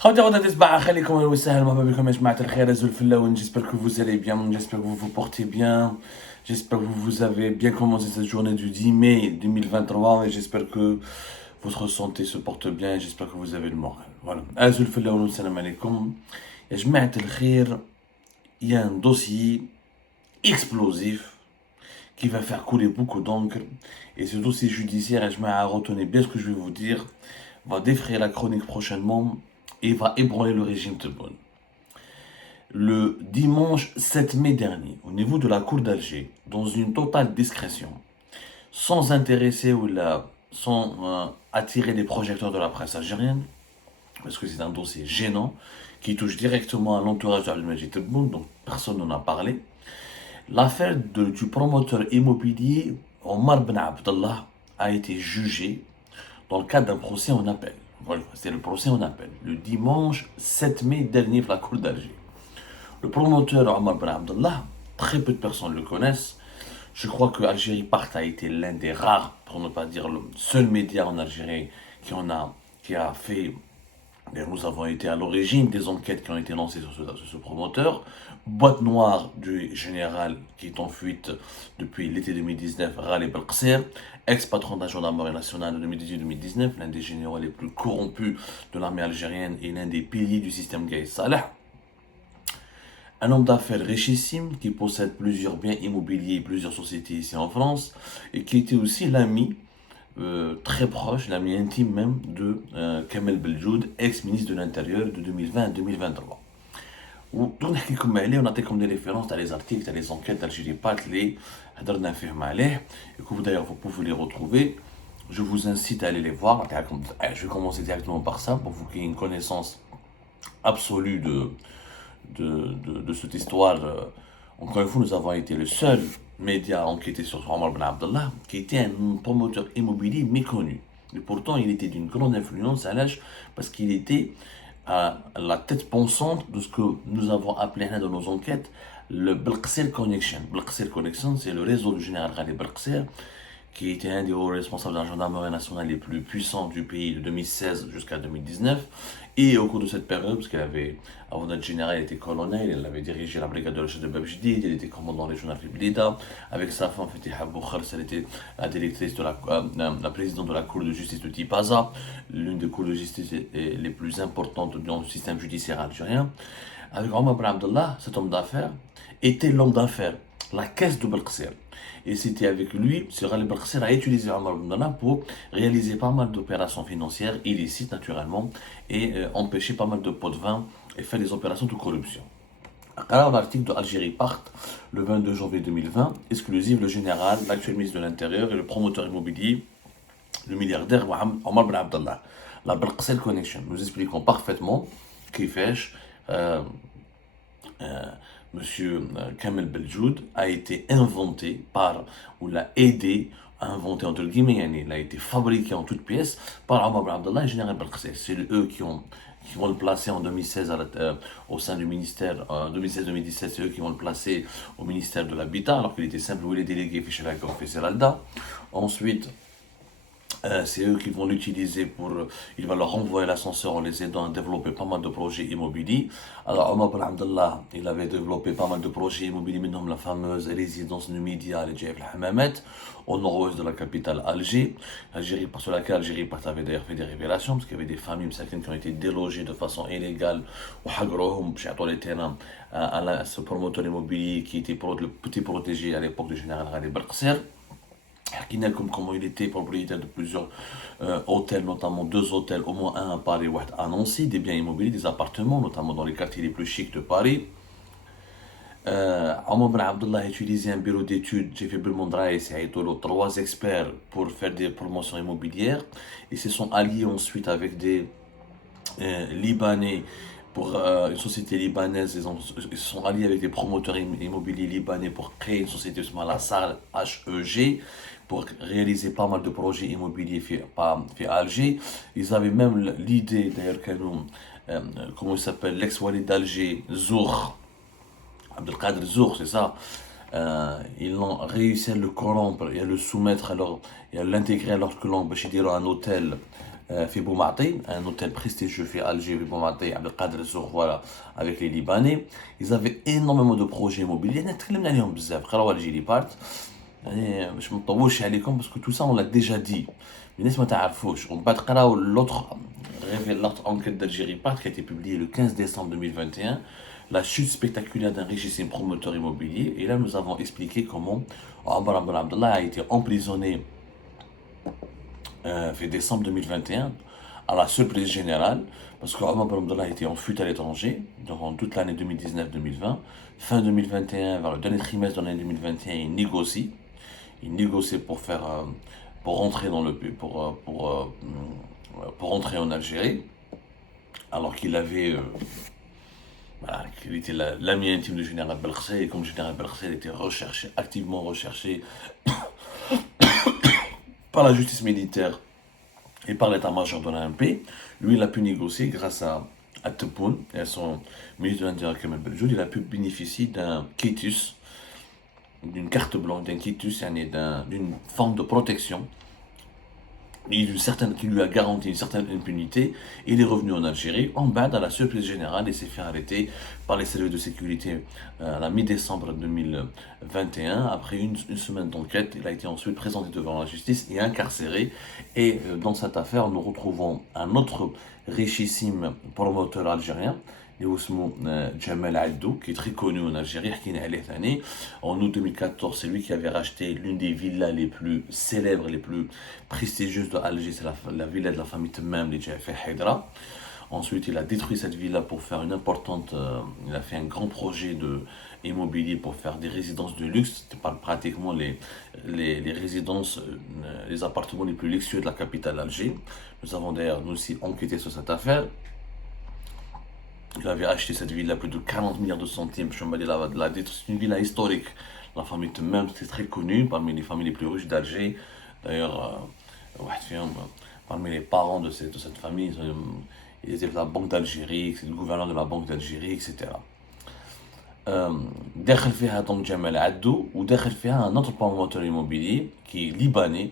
J'espère que vous allez bien, j'espère que vous vous portez bien, j'espère que vous avez bien commencé cette journée du 10 mai 2023 et j'espère que votre santé se porte bien et j'espère que vous avez le moral. Voilà. Salam alaikum. Et je mets il y a un dossier explosif qui va faire couler beaucoup d'encre et ce dossier judiciaire, et je mets à retenir bien ce que je vais vous dire, va défrayer la chronique prochainement et va ébranler le régime Tebboune. Le dimanche 7 mai dernier, au niveau de la cour d'Alger, dans une totale discrétion, sans intéresser ou sans attirer les projecteurs de la presse algérienne, parce que c'est un dossier gênant qui touche directement à l'entourage d'Abdelmajid Tebboune, donc personne n'en a parlé. L'affaire du promoteur immobilier Omar Ben Abdallah a été jugée dans le cadre d'un procès en appel. Voilà, c'était le procès en appel, le dimanche 7 mai dernier pour la cour d'Alger. Le promoteur Omar Ben Abdallah, très peu de personnes le connaissent. Je crois que Algérie Part a été l'un des rares, pour ne pas dire le seul média en Algérie qui a fait. Nous avons été à l'origine des enquêtes qui ont été lancées sur ce promoteur. Boîte noire du général qui est en fuite depuis l'été 2019, Ghalib El-Qsir, ex-patron de la gendarmerie nationale de 2018-2019, l'un des généraux les plus corrompus de l'armée algérienne et l'un des piliers du système Gaï Salah. Un homme d'affaires richissime qui possède plusieurs biens immobiliers et plusieurs sociétés ici en France et qui était aussi l'ami très proche, l'ami intime même de Kamel Beljoud, ex-ministre de l'Intérieur de 2020 à 2023. On a comme des références dans les articles, dans les enquêtes d'Algérie Pat, les Hadarna Fihmaleh, et que vous d'ailleurs vous pouvez les retrouver. Je vous incite à aller les voir. Je vais commencer directement par ça pour vous qu'il y ait une connaissance absolue de cette histoire. Encore une fois, nous avons été le seul média à enquêter sur Omar Ben Abdallah, qui était un promoteur immobilier méconnu. Et pourtant, il était d'une grande influence à l'âge parce qu'il était à la tête pensante de ce que nous avons appelé dans nos enquêtes le Belqsir Connection. Belqsir Connection, c'est le réseau du général Ghalib Belqsir, qui était un des hauts responsables de la gendarmerie nationale les plus puissants du pays de 2016 jusqu'à 2019. Et au cours de cette période, parce qu'il avait, avant d'être général, il était colonel, il avait dirigé la brigade de recherche de Babjdid, il était commandant régional de Blida. Avec sa femme, Fatiha Boukhar, elle était la directrice de la présidente de la cour de justice de Tipaza, l'une des cours de justice les plus importantes dans le système judiciaire algérien. Avec Omar Ben Abdallah, cet homme d'affaires, était l'homme d'affaires, la caisse de Belqsir. Et c'était avec lui, Ghalib Belqsir a utilisé Omar Ben Abdallah pour réaliser pas mal d'opérations financières illicites naturellement et empêcher pas mal de pots de vin et faire des opérations de corruption. Alors l'article de Algérie Part, le 22 janvier 2020, exclusive le général, l'actuel ministre de l'Intérieur et le promoteur immobilier, le milliardaire Omar Ben Abdallah. La Belqsir Connection. Nous expliquons parfaitement qui fait Monsieur Kamel Beljoud a été inventé ou l'a aidé à inventer entre guillemets, il a été fabriqué en toutes pièces par Omar Ben Abdallah et Général Belqsir. C'est eux qui vont le placer en 2016 au sein du ministère, 2016-2017, c'est eux qui vont le placer au ministère de l'Habitat, alors qu'il était simplement délégué Fichel Alda. Ensuite, c'est eux qui vont l'utiliser il va leur renvoyer l'ascenseur en les aidant à développer pas mal de projets immobiliers. Alors Omar Ben Abdallah, il avait développé pas mal de projets immobiliers, maintenant la fameuse résidence Numidia, les Djaïf al-Hamamet, au nord-ouest de la capitale Alger. Sur laquelle Algérie avait d'ailleurs fait des révélations, parce qu'il y avait des familles qui ont été délogées de façon illégale, ou hagrohum, les terrains à ce promoteur immobilier qui était le petit protégé à l'époque du général Ghalib Belqsir. Comment il était propriétaire de plusieurs hôtels, notamment 2 hôtels, au moins un à Paris et à Nancy, des biens immobiliers, des appartements, notamment dans les quartiers les plus chics de Paris. Omar Ben Abdallah a utilisé un bureau d'études, j'ai fait Belmondraïs et 3 experts pour faire des promotions immobilières. Ils se sont alliés ensuite avec des Libanais pour une société libanaise. Ils se sont alliés avec des promoteurs immobiliers libanais pour créer une société qui s'appelle la SAL HEG pour réaliser pas mal de projets immobiliers faits à Alger. Ils avaient même l'idée, d'ailleurs, comment il s'appelle, l'ex-wali d'Alger, Zour, Abdelkader Zour, c'est ça. Ils ont réussi à le corrompre et à le soumettre et à l'intégrer à leur clan, un hôtel fait Boumati, un hôtel prestigieux fait Alger, fait Boumati, Abdelkader Zour, voilà, avec les Libanais. Ils avaient énormément de projets immobiliers. نتكلمنا عليهم بزاف. قراو Algérie Part. يعني باش ما نطولش عليكم parce que tout ça on l'a déjà dit. الناس ما تعرفوش. ومن بعد قراو l'autre enquête d'Algérie Part qui a été publiée le 15 décembre 2021. La chute spectaculaire d'un richissime promoteur immobilier. Et là, nous avons expliqué comment Omar Ben Abdallah a été emprisonné fin décembre 2021 à la surprise générale, parce que Omar Ben Abdallah a été en fuite à l'étranger durant toute l'année 2019-2020. Fin 2021, vers le dernier trimestre de l'année 2021, il négocie. Il négociait pour faire, pour rentrer dans le, pour rentrer en Algérie, alors qu'il avait voilà, qu'il était l'ami intime du général Belkhsel, et comme général Belkhsel était recherché, activement recherché par la justice militaire et par l'état-major de l'ANP, lui il a pu négocier grâce à Tebboune et à son ministre de l'Intérieur Kamel Beljoud, il a pu bénéficier d'un quitus, d'une carte blanche, d'un quitus, d'une forme de protection qui lui a garanti une certaine impunité. Il est revenu en Algérie, en bas à la surprise générale, et s'est fait arrêter par les services de sécurité à la mi-décembre 2021. Après une semaine d'enquête, il a été ensuite présenté devant la justice et incarcéré. Et dans cette affaire, nous retrouvons un autre richissime promoteur algérien, Jamal Addou, qui est très connu en Algérie. En août 2014, c'est lui qui avait racheté l'une des villas les plus célèbres, les plus prestigieuses d'Alger, c'est la villa de la famille Temmam, les Jaffa Haidra. Ensuite, il a détruit cette villa pour faire une importante. Il a fait un grand projet immobilier pour faire des résidences de luxe. C'était pratiquement les résidences, les appartements les plus luxueux de la capitale Alger. Nous avons d'ailleurs nous aussi enquêté sur cette affaire. Il avait acheté cette villa à plus de 40 milliards de centimes. C'est une villa historique. La famille Temmam, c'est très connu parmi les familles les plus riches d'Alger. D'ailleurs, parmi les parents de cette famille, ils étaient de la Banque d'Algérie, c'est le gouverneur de la Banque d'Algérie, etc. داخل فيها donc Jamal Addou, ou داخل فيها un autre promoteur immobilier qui est libanais,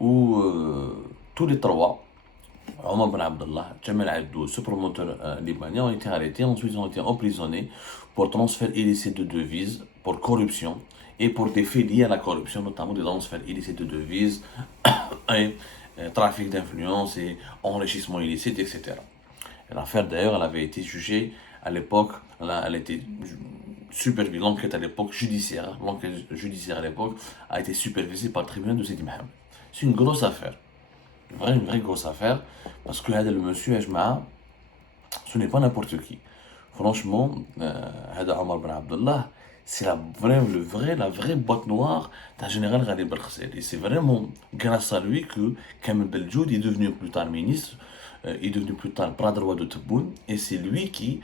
où tous les trois, Omar Ben Abdallah, Jamal Addou, ce promoteur libanais, ont été arrêtés, ensuite ils ont été emprisonnés pour transfert illicite de devises, pour corruption et pour des faits liés à la corruption, notamment des transferts illicites de devises et trafic d'influence et enrichissement illicite, etc. Et l'affaire d'ailleurs, elle avait été jugée à l'époque, elle était supervisée, l'enquête à l'époque judiciaire, à l'époque a été supervisée par le tribunal de Sidi Mohamed. C'est une grosse affaire. Une vraie grosse affaire, parce que le monsieur Ajma, ce n'est pas n'importe qui. Franchement, Omar Ben Abdallah, c'est la vraie boîte noire d'un général Ghali Belkhsel. Et c'est vraiment grâce à lui que Kamel Beljoud est devenu plus tard ministre, est devenu plus tard bras droit de Tebboune, et c'est lui qui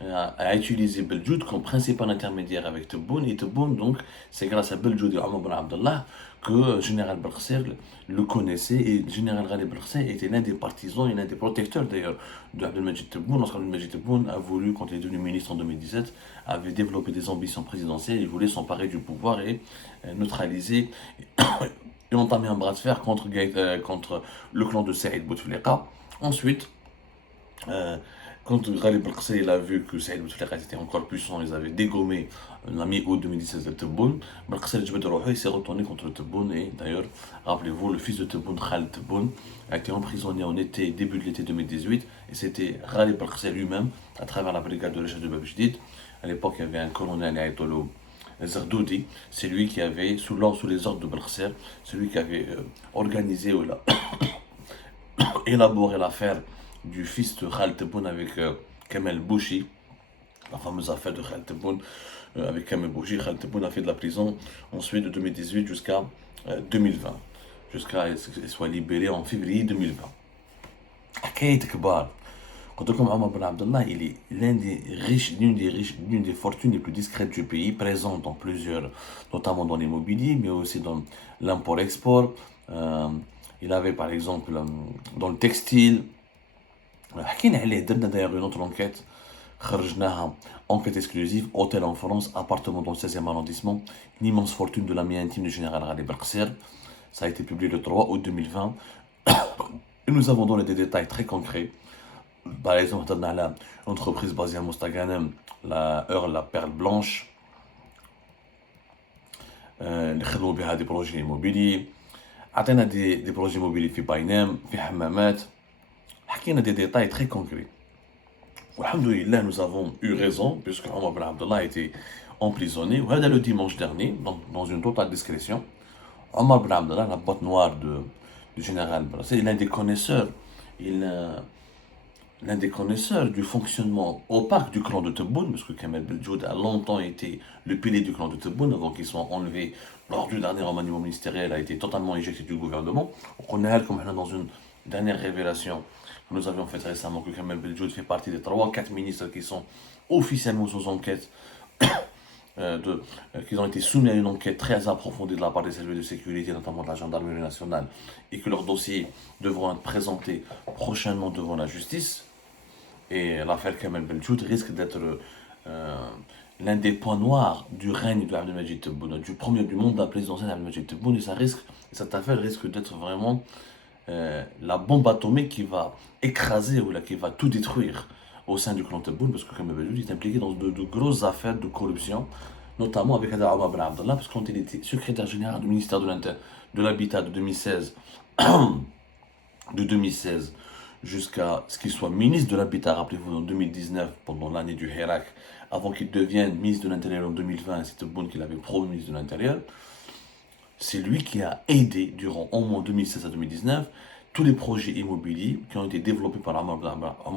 a utilisé Beljoud comme principal intermédiaire avec Tebboune. Et Tebboune, donc, c'est grâce à Beljoud et Omar Ben Abdallah que Général Belkhsel le connaissait, et Général Ghali Belkhsel était l'un des partisans et l'un des protecteurs d'ailleurs de Abdelmajid Tebboune. Lorsqu'Abdelmajid Tebboune a voulu, quand il est devenu ministre en 2017, avait développé des ambitions présidentielles, il voulait s'emparer du pouvoir et neutraliser et entamer un bras de fer contre le clan de Saïd Bouteflika. Ensuite, quand Ghali Belkhsel a vu que Saïd Bouteflika était encore puissant, ils avaient dégommé la mi-août 2016 de Tebboune. Belkhsel il s'est retourné contre Tebboune, et d'ailleurs, rappelez-vous, le fils de Tebboune, Khaled Tebboune, a été emprisonné en été, début de l'été 2018, et c'était Ghali Belkhsel lui-même, à travers la brigade de Rachid de Babjdid. À l'époque, il y avait un colonel Ayatollah Zardoudi, c'est lui qui avait, sous les ordres de Belkhsel, c'est lui qui avait organisé ou élaboré l'affaire du fils de Khaled Tebboune avec Kamel Bouchi, la fameuse affaire de Khaled Tebboune avec Kamel Bouchi. Khaled Tebboune a fait de la prison ensuite de 2018 jusqu'à 2020, jusqu'à ce qu'il soit libéré en février 2020. حكاية كبار. قلت لكم Omar Ben Abdallah, il est l'une des fortunes les plus discrètes du pays, présente dans plusieurs, notamment dans l'immobilier, mais aussi dans l'import-export. Il avait par exemple dans le textile. حكينا عليه, درنا d'ailleurs une autre enquête, خرجناها, enquête exclusive, hôtel en France, appartement dans le 16e arrondissement, une immense fortune de l'ami intime du général Ghali Belkhsel. Ça a été publié le 3 août 2020. Et nous avons donné des détails très concrets. Par exemple, on a l'entreprise basée à Mostaganem, la Heure, la Perle Blanche, اللي خدموا بها des projets immobiliers. عطينا des projets immobiliers في باينام في حمامات. حكينا des détails très concrets. Alhamdoulilah, nous avons eu raison, puisque Omar Ben Abdallah a été emprisonné. Voilà le dimanche dernier, dans une totale discrétion. Omar Ben Abdallah, la boîte noire du général Brassé, l'un des connaisseurs, l'un des connaisseurs du fonctionnement opaque du clan de Tebboune, parce que Kamel Beljoud a longtemps été le pilier du clan de Tebboune, avant qu'il soit enlevé lors du dernier remaniement ministériel, a été totalement éjecté du gouvernement. On est comme dans une dernière révélation que nous avions faite récemment, que Kamel Beljoud fait partie des 3-4 ministres qui sont officiellement sous enquête, qui ont été soumis à une enquête très approfondie de la part des services de sécurité, notamment de la gendarmerie nationale, et que leurs dossiers devront être présentés prochainement devant la justice. Et l'affaire Kamel Beljoud risque d'être l'un des points noirs du règne de Abdelmajid Tebboune, du premier du mandat présidentiel d'Abdelmajid Tebboune, et cette affaire risque d'être vraiment la bombe atomique qui va écraser ou là, qui va tout détruire au sein du clan Tebboune, parce que Kamel Beljoud est impliqué dans de grosses affaires de corruption, notamment avec Adar Omar Ben Abdallah, parce que quand il était secrétaire général du ministère de l'Habitat de 2016, de 2016 jusqu'à ce qu'il soit ministre de l'Habitat, rappelez-vous, en 2019, pendant l'année du Hirak, avant qu'il devienne ministre de l'Intérieur en 2020, c'est Tebboune qu'il avait promu ministre de l'Intérieur. C'est lui qui a aidé, durant au moins 2016 à 2019, tous les projets immobiliers qui ont été développés par Omar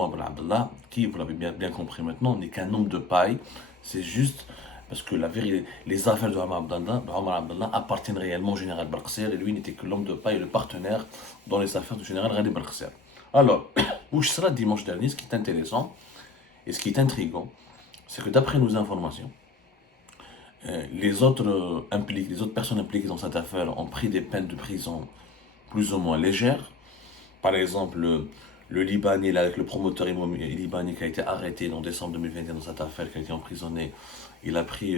Ben Abdallah, qui, vous l'avez bien compris maintenant, n'est qu'un homme de paille. C'est juste parce que les affaires de Omar Abdallah appartiennent réellement au général Barkser, et lui n'était que l'homme de paille et le partenaire dans les affaires du général Ghali Barkser. Alors, où je serai dimanche dernier, ce qui est intéressant et ce qui est intriguant, c'est que d'après nos informations, les autres personnes impliquées dans cette affaire ont pris des peines de prison plus ou moins légères. Par exemple, le Libanais, le promoteur immobilier libanais qui a été arrêté en décembre 2021 dans cette affaire, qui a été emprisonné, il a pris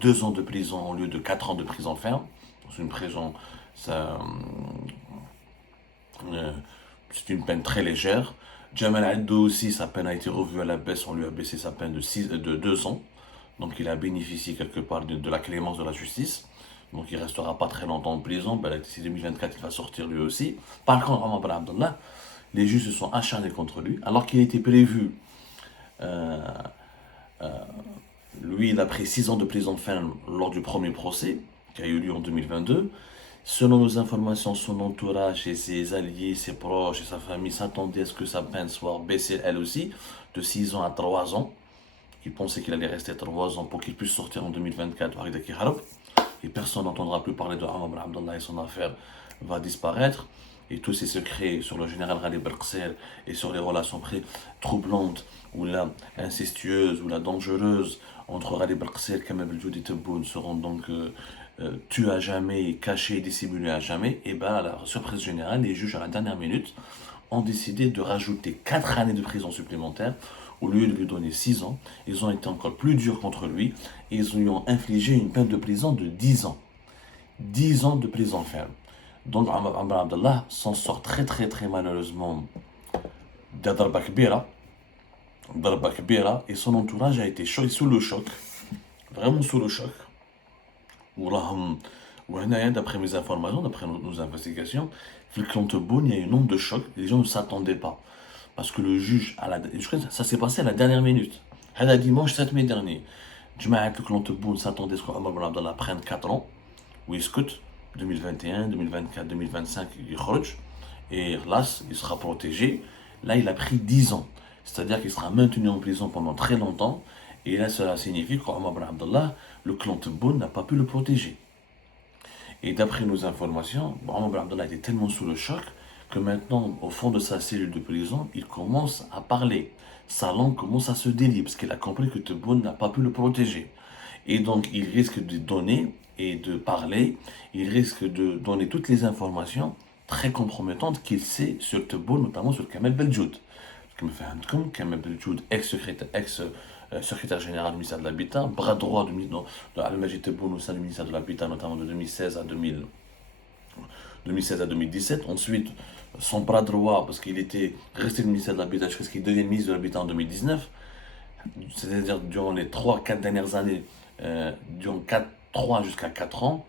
2 ans de prison au lieu de 4 ans de prison ferme. C'est une prison, c'est une peine très légère. Jamal Addou aussi, sa peine a été revue à la baisse, on lui a baissé sa peine de 2 ans. Donc il a bénéficié quelque part de la clémence de la justice. Donc il ne restera pas très longtemps en prison. D'ici 2024, il va sortir lui aussi. Par contre, Omar Ben Abdallah, les juges se sont acharnés contre lui, alors qu'il était prévu. Lui, il a pris 6 ans de prison ferme lors du premier procès, qui a eu lieu en 2022. Selon nos informations, son entourage et ses alliés, ses proches et sa famille s'attendaient à ce que sa peine soit baissée elle aussi, de 6 ans à 3 ans. Il pensait qu'il allait rester 3 ans pour qu'il puisse sortir en 2024 et personne n'entendra plus parler de Omar Ben Abdallah, et son affaire va disparaître. Et tous ces secrets sur le général Ghali Barkser et sur les relations troublantes ou la incestueuses ou la dangereuse entre Ghali Barkser, Kamel Beljoud et Tebboune seront donc tués à jamais, cachés, dissimulés à jamais. Et à la surprise générale, les juges à la dernière minute ont décidé de rajouter 4 années de prison supplémentaires au lieu de lui donner 6 ans. Ils ont été encore plus durs contre lui et ils lui ont infligé une peine de prison de 10 ans. 10 ans de prison ferme. Donc Omar Ben Abdallah s'en sort très malheureusement d'Darba Kbira, et son entourage a été sous le choc, vraiment sous le choc. D'après mes informations, d'après nos investigations, le clan Tebboune, il y a eu une onde de choc, les gens ne s'attendaient pas. Parce que le juge, ça s'est passé à la dernière minute. Le dimanche 7 mai dernier, le clan Tebboune s'attendait à ce qu'Omar Ben Abdallah prenne 4 ans, où il scoute, 2021, 2024, 2025, il khrouj, et là, il sera protégé. Là, il a pris 10 ans. C'est-à-dire qu'il sera maintenu en prison pendant très longtemps. Et là, cela signifie qu'Omar Ben Abdallah, le clan Tebboune, n'a pas pu le protéger. Et d'après nos informations, Omar Ben Abdallah était tellement sous le choc que maintenant, au fond de sa cellule de prison, il commence à parler. Sa langue commence à se délier, parce qu'il a compris que Tebboune n'a pas pu le protéger. Et donc, il risque de donner et de parler, il risque de donner toutes les informations très compromettantes qu'il sait sur Tebboune, notamment sur Kamel Beljoud. Comme Kamel Beljoud, ex-secrétaire général du ministère de l'Habitat, bras droit de Abdelmajid Tebboune au sein du ministère de l'Habitat, notamment de 2016 à 2017. Ensuite, son bras droit, parce qu'il était resté le ministère de l'Habitat jusqu'à ce qu'il devienne ministre de l'Habitat en 2019, c'est-à-dire durant les 3-4 dernières années, durant 3 jusqu'à 4 ans,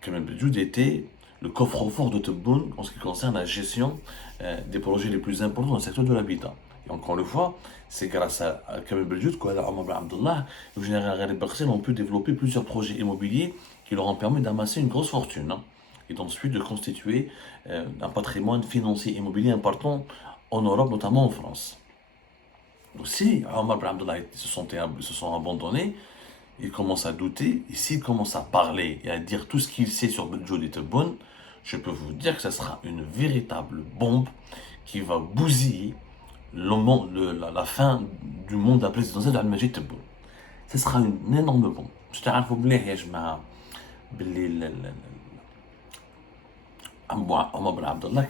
Kamel Beldjoud était le coffre-fort de Tebboune en ce qui concerne la gestion des projets les plus importants dans le secteur de l'habitat. Et encore une fois, c'est grâce à Kamel Beldjoud qu'Ala Omar Ben Abdallah et au général Ghalib Berksel ont pu développer plusieurs projets immobiliers qui leur ont permis d'amasser une grosse fortune, hein, et ensuite de constituer un patrimoine financier immobilier important en Europe, notamment en France. Donc si Omar Ben Abdallah se sont abandonnés, il commence à douter, et s'il commence à parler et à dire tout ce qu'il sait sur Beldjoud et Tebboune, je peux vous dire que ce sera une véritable bombe qui va bousiller la fin du monde de la présidentielle de Al-Majid Tebboune. Ce sera une énorme bombe. Je تعرفوا مليح يا جماعة باللي Omar Ben Abdallah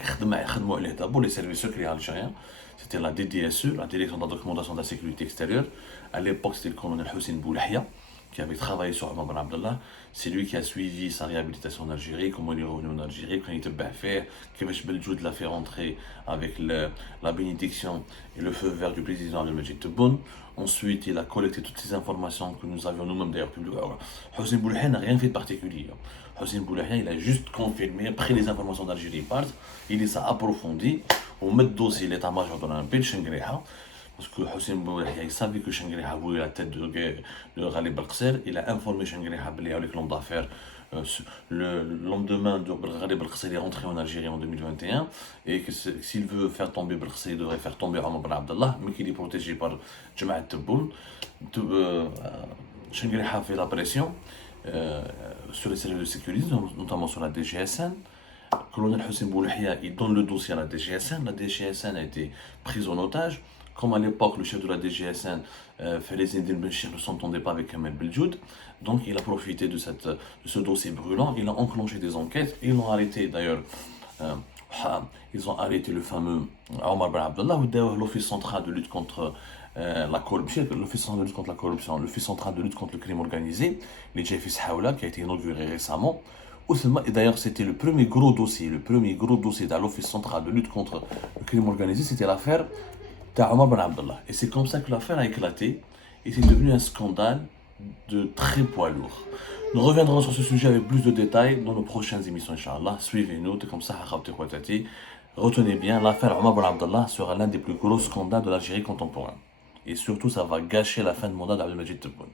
خدموا عليه d'abord les services secrets algériens. C'était la DDSE, la Direction de la documentation de la sécurité extérieure. À l'époque, c'était le colonel Hossein Boulahia qui avait travaillé sur Omar Ben Abdallah. C'est lui qui a suivi sa réhabilitation en Algérie, comment il est revenu en Algérie, quand il était fait, Kevesh Beldjoud l'a fait rentrer avec la bénédiction et le feu vert du président Al-Majid Tebboune. Ensuite, il a collecté toutes ces informations que nous avions nous-mêmes d'ailleurs publiées. Hossein Boulahia n'a rien fait de particulier. Hossein Boulahia, il a juste confirmé, pris les informations d'Algérie partent, il les a approfondies, on met le dossier l'état-major de l'Olympique, Chengreha, parce que Hossein Boulahia, il savait que Chengreha voulait la tête de Ghalib Berksel, il a informé Chengreha avec l'homme d'affaires. Le lendemain de Ghalib Berksel est rentré en Algérie en 2021 et que s'il veut faire tomber Berksel, il devrait faire tomber Omar Ben Abdallah, mais qu'il est protégé par Jamaat Tebboune. Chengreha a fait la pression sur les services de sécurité, notamment sur la DGSN. Le colonel Hossein Boulahia, il donne le dossier à la DGSN. La DGSN a été prise en otage. Comme à l'époque, le chef de la DGSN, Félix Eddin Benchir, ne s'entendait pas avec Kamel Beldjoud. Donc, il a profité de ce dossier brûlant. Il a enclenché des enquêtes. Ils l'ont arrêté, d'ailleurs. Ils ont arrêté le fameux Omar Ben Abdallah, l'Office central de lutte contre la corruption, l'Office central de lutte contre la corruption, l'Office central de lutte contre le crime organisé, les Jefis Haoula, qui a été inauguré récemment. Et d'ailleurs, c'était le premier gros dossier de l'Office central de lutte contre le crime organisé, c'était l'affaire d'Omar Ben Abdallah. Et c'est comme ça que l'affaire a éclaté, et c'est devenu un scandale de très poids lourd. Nous reviendrons sur ce sujet avec plus de détails dans nos prochaines émissions, Inch'Allah. Suivez-nous, comme ça, retenez bien, l'affaire Omar Ben Abdallah sera l'un des plus gros scandales de l'Algérie contemporaine. Et surtout, ça va gâcher la fin de mandat d'Abdelmajid Tebboune.